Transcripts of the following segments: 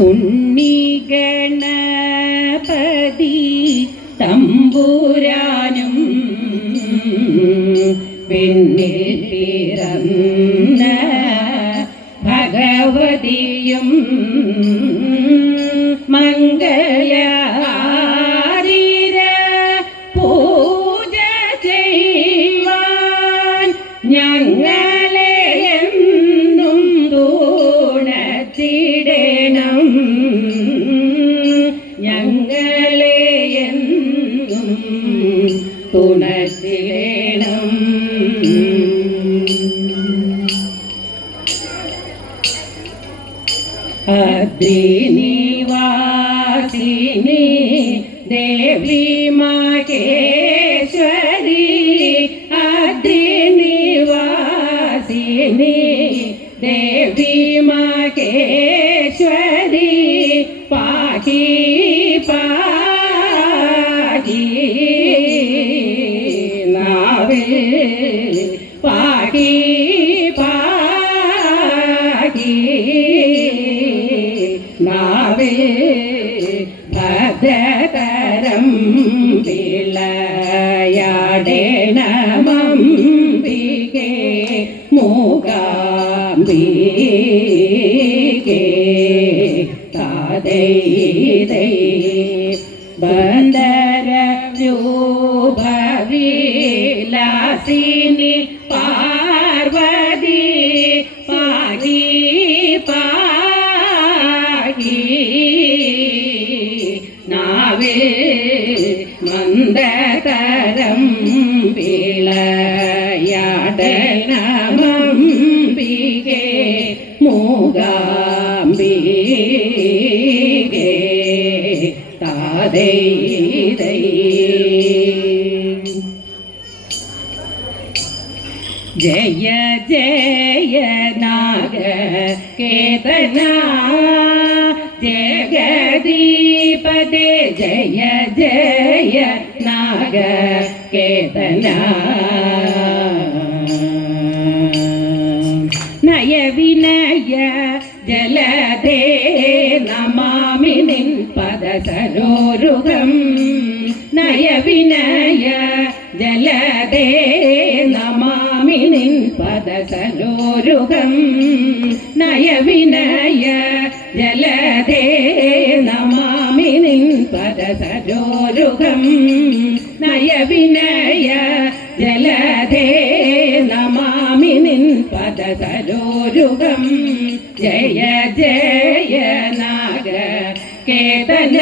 ഉണ്ണിഗണപതി തമ്പുരാനും പിന്നിൽ പിറന്ന ഭഗവതിയും മംഗളാരിര തുണത്തിടണം അദ്രിനിവാസിനി ദേവി മഹേശ്വരി അദ്രിനിവാസിനി ദേവി മഹേശ്വരി വിളയാടേണമംബികേ മൂകാംബികേ താതൈതൈ ബന്ദര രൂപവിലാസിനി പാർവതി പാകി പാകി നാവേ മന്ദതരം വിളയാടനമംബികേ മൂകാംബികേ താതൈതൈ. ജയ ജയ നാഗ കേതന ജഗദീപദേ ജയ ജയ നാഗ കേതന നയവിനയ ജലദേ നമാമി നിൻ നയ നയവിനയ ജലദേ നമാമി നിൻ നയ നയവിനയ നിൻ പദസരോരുഹം നയവിനയ ജലധേ നമാമി നിൻ പദസരോരുഗം ജയ ജയ നാഗ കേതന.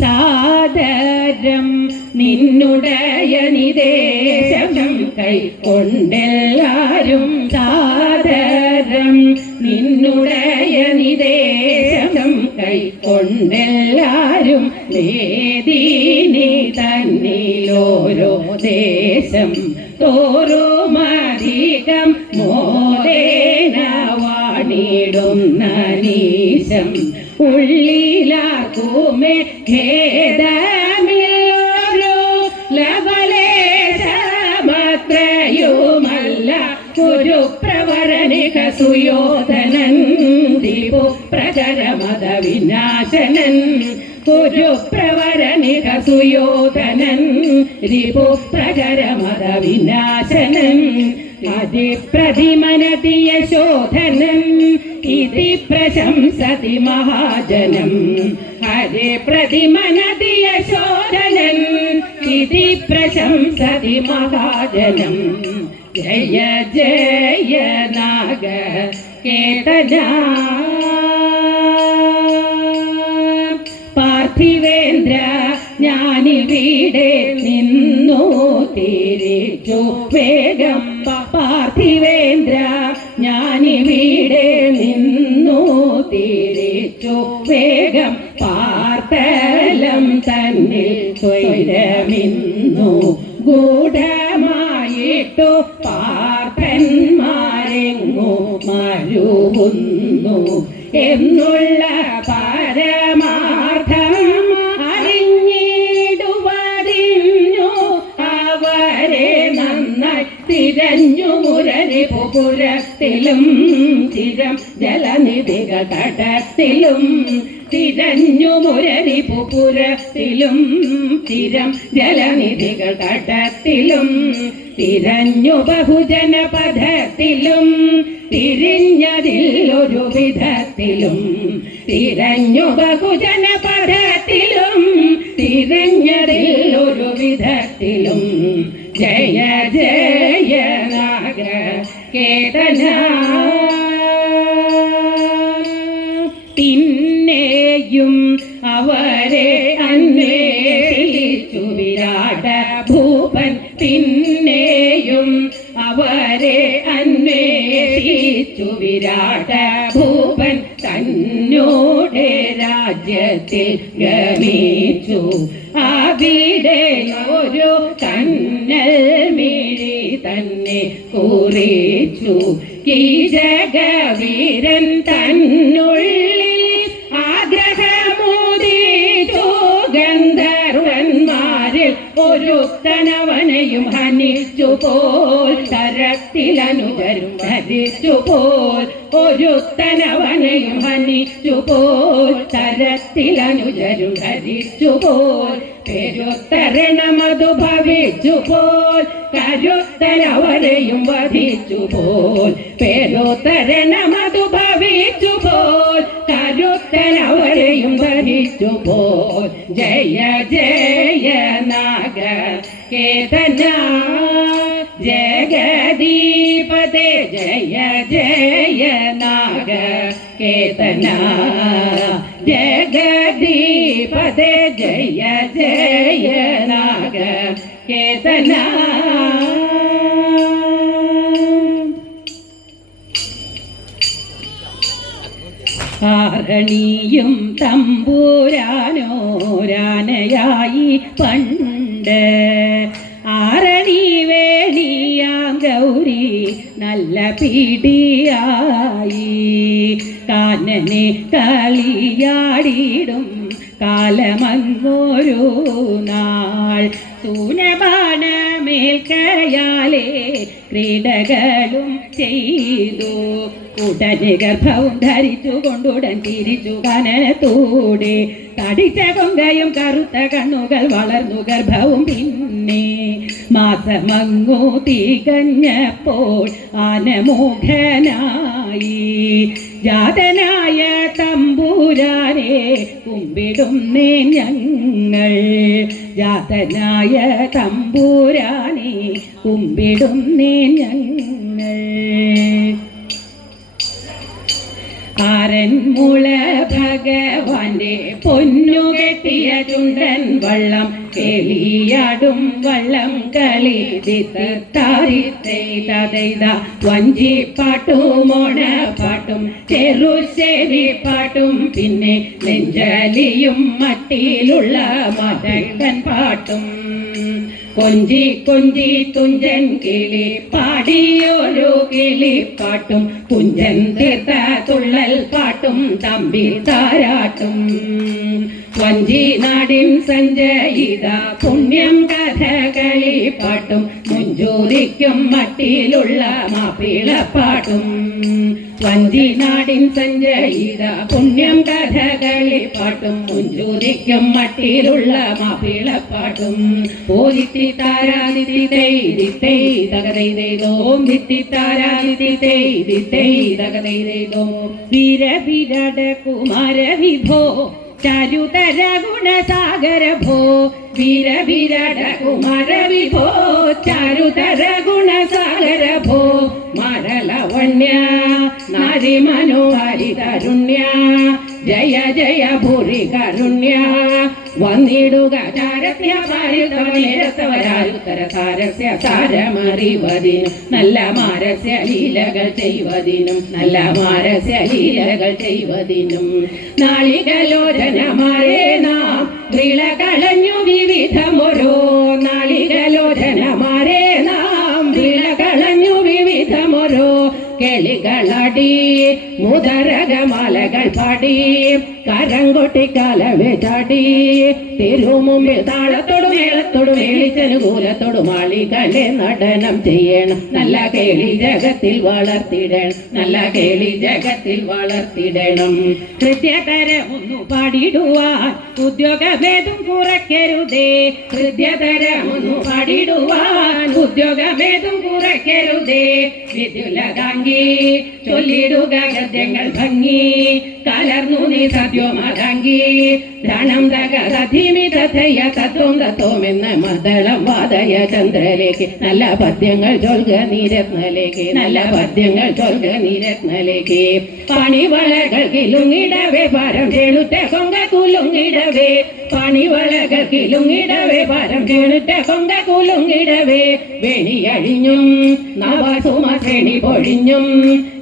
സാദരം നിന്നുടയ നിദേശം കൈക്കൊണ്ടെല്ലാരും സാദരം നിന്നുടയ നിദേശം കൈക്കൊണ്ടെല്ലാരും വേദീനി തന്നിലോരോ ദേശം. തോറുമധികം മോദേന വാണിടുന്ന നീശം. ഉള്ളിലാക്കുമേ ഖേദമില്ലോരോ ലവലേശമത്രയുമല്ല. ഒരു പ്രവരണിക സുയോധനൻ ദിപു പ്രചരമത വിനാശനൻ ഒരു പ്രവരനിക സുയോധനൻ രിപു പ്രചരമത വിനാശനൻ അതിപ്രതിമനതി യശോധനം ഇതി പ്രശംസതി മഹാജനം. ഹരി പ്രതിമനതി യശോധനം ഇതി പ്രശംസതി മഹാജനം. ജയ ജയ നാഗ കേതന. പാർത്ഥിവേന്ദ്ര ഞാനിവിടെ നിന്നു തിരിച്ചു. വേഗം പാർത്ഥിവേന്ദ്ര മരുവുന്നു എന്നുള്ള പരമാർത്ഥം അറിഞ്ഞിടുവതിഞ്ഞു അവരെ നന്നായി തിരഞ്ഞു മുരളി മുരരി പുരത്തിലും ചിരം ജലനിധികൾ തടത്തിലും തിരഞ്ഞു മുരരി പുരത്തിലും ചിരം ജലനിധികൾ തടത്തിലും തിരഞ്ഞു ബഹുജന പഥത്തിലും തിരിഞ്ഞതിൽ ഒരു വിധത്തിലും തിരഞ്ഞു ബഹുജന പഥത്തിലും തിരഞ്ഞതിൽ ഒരു വിധത്തിലും. ജയ ജയ നാഗ കേതന പിന്നെയും അവരെ അന്വേഷിച്ചു വിരാട ഭൂപൻ പിന്നെയും അവരെ അന്വേഷിച്ചു വിരാട ഭൂപൻ തന്നോടെ രാജ്യത്തിൽ ഗമിച്ചു. അവിടെ ഒരു തന്നൽ മിഴി തന്നെ കൂറിച്ചു ഈ ജഗവീരൻ തന്നുള്ളിൽ ഒരുത്തനവനെയും ഹനിച്ചു പോൽ തരത്തിലനുചരും ധരിച്ചു പോൽ പെരുത്തരണമതു ഭവിച്ചു പോൽ കരുത്തരവരെയും വധിച്ചു പോൽ പെരുത്തരണമതു ഭവിച്ചു കരുത്തരവരെയും വധിച്ചു ജയ ജയ നാഗ കേതന കേതന ജഗദീപദേ ജയ ജയ നാഗ കേതന ആരണിയും തമ്പൂരാനോരാനയായി പണ്ട് ആരണി വേണിയാം ഗൗരി നല്ല പിടിയായി. കാനനെ കളിയാടിയിടും കാലമങ്ങോരു നാൾ സൂനബാണമേൽക്കയാലേ ക്രീഡകളും ചെയ്തു. ഉടനെ ഗർഭവും ധരിച്ചു കൊണ്ടുടൻ തിരിച്ചു കനനത്തൂടെ തടിച്ച കൊങ്കയും കറുത്ത കണ്ണുകൾ വളർന്നു ഗർഭവും പിന്നെ മാസമങ്ങു തികഞ്ഞപ്പോൾ ആനമുഖനായി. ജാതനായ തമ്പൂരാനെ കുമ്പിടുന്നേ ഞങ്ങൾ. ജാതനായ തമ്പൂരാനെ കുമ്പിടുന്നേ ഞങ്ങൾ. ആരന്മുള ഭഗവാന്റെ പൊന്നു കെട്ടിയ ചുണ്ടൻ വള്ളം കേളിയാടും വള്ളം കളി തിത്താരിത്തേത വഞ്ചിപ്പാട്ടും ഓണപ്പാട്ടും ചെറുശ്ശേരി പാട്ടും പിന്നെ നെഞ്ചലിയും മട്ടിയിലുള്ള മതകൻ പാട്ടും. കൊഞ്ചി കൊഞ്ചി തുഞ്ചൻ കിളി പാടിയൊരു കിളിപ്പാട്ടും കുഞ്ചൻ തീർത്ത തുള്ളൽ പാട്ടും തമ്പി താരാട്ടും. വഞ്ചി നാടിൻ സഞ്ചയിത പുണ്യം കഥകളി പാട്ടും മുഞ്ചൂരിക്കും മട്ടിയിലുള്ള മാപ്പിളപ്പാട്ടും വഞ്ചി നാടിൻ സഞ്ചയിത പുണ്യം കഥകളി പാട്ടും മുഞ്ചൂരിക്കും മട്ടിയിലുള്ള മാപ്പിളപ്പാട്ടും തെയ്തി തെയ് തകതൈതോം ദിത്തി താരാതിഥി തെയ്തി തെയ് തകതൈതോ വീര കുമാര വിഭോ ചരുതര ഗുണസാഗര ഭോ വീര വിരട ഭോ ചാരുതര ഗുണസാഗര ഭോ മരലവണ്യ നരി മനോഹരി തരുണ്യ ജയ ജയ ഭൂരി കരുണ്യ. വന്നിടുക സാരസ്യ സാരമറിവതിനും നല്ല മാരസ്യ ലീലകൾ ചെയ്വതിനും നല്ല മാരസ്യ ലീലകൾ ചെയ്വതിനും. നാളികലോചനമാരേ നാം വിളകളഞ്ഞു വിവിധമൊരോ നാളികലോചനമാരേ നാം. വിളകളഞ്ഞു വിവിധമൊരോ കെളികളടി മുതരകമാലകൾ പാടി കരംകൊട്ടി കാലവേ ചാടി തിരുമുമ്പിൽ താളത്തോടും മേളത്തോടും മേളിച്ചനുകൂലത്തോടും ആളികളെ നടനം ചെയ്യണം. നല്ല കേളി ജഗത്തിൽ വളർത്തിടണം. നല്ല കേളി ജഗത്തിൽ വളർത്തിടണം. ഹൃദ്യതരമൊന്നു പാടിടുവാൻ ഉദ്യോഗഭേദം കുറയ്ക്കരുതേ. ഹൃദ്യതരമൊന്നു പാടിടുവാൻ ഉദ്യോഗഭേദം കുറയ്ക്കരുതേ. വിദ്യുലകാങ്കി ചൊല്ലിടുക ഗദ്യങ്ങൾ ഭംഗി. കലർന്നു നീ സത്യമതാങ്കി ധനം തകധീമി തഥയ തത്വം തത്വമെന്ന മദളം വാദയ ചന്ദ്രലേക്ക് നല്ല പദ്യങ്ങൾ ചൊൽക നീരത്നലേക്ക് നല്ല പദ്യങ്ങൾ ചൊൽക നീരത്നലേക്ക്. പണിവളകൾ കിലുങ്ങിടവേ പരം കേളുറ്റ കൊങ്ക കുലുങ്ങിടവേ. പണിവളകൾ കിലുങ്ങിടവേ പരം കേളുറ്റ കൊങ്ക കുലുങ്ങിടവേ. വെണിയഴിഞ്ഞും നവസുമ ശ്രേണി പൊഴിഞ്ഞും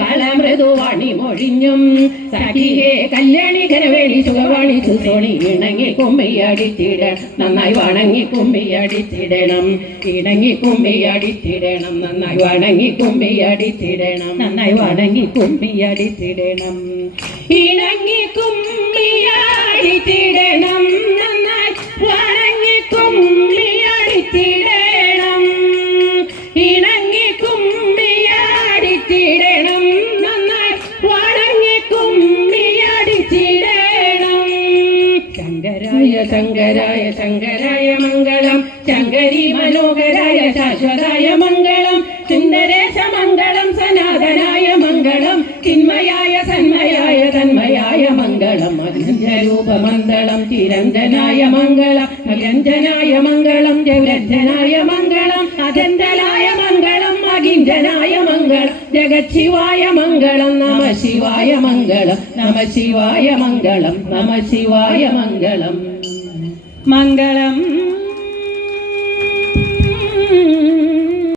കളമൃദുവാണി മൊഴിഞ്ഞും സഖിയെ കല്യാണികര വേളി സുഖവാണി ഇണങ്ങി കുമ്മിയടിച്ചിടണം നന്നായി വണങ്ങി കുമ്മിയടിച്ചിടണം ഇണങ്ങി കുമ്മിയടിച്ചിടണം നന്നായി വണങ്ങി കുമ്മിയടിച്ചിടണം നന്നായി വണങ്ങി കുമ്മിയടിച്ചിടണം ഇണങ്ങി കുമ്മിയടിച്ചിടണം ശങ്കരായ ശങ്കരായ മംഗളം ശങ്കരി മനോഹരായ ശാശ്വതായ മംഗളം സുന്ദരേശ മംഗളം സനാതനായ മംഗളം തിന്മയായ സന്മയായ തന്മയായ മംഗളം രൂപമന്ദളം തിരഞ്ജനായ മംഗളം മലഞ്ജനായ മംഗളം ജൗരഞ്ജനായ മംഗളം അജന്തലായ മംഗളം അകിഞ്ചനായ മംഗളം ജഗശിവായ മംഗളം നമ ശിവായ മംഗളം നമ ശിവായ മംഗളം നമ ശിവായ മംഗളം. മംഗളം.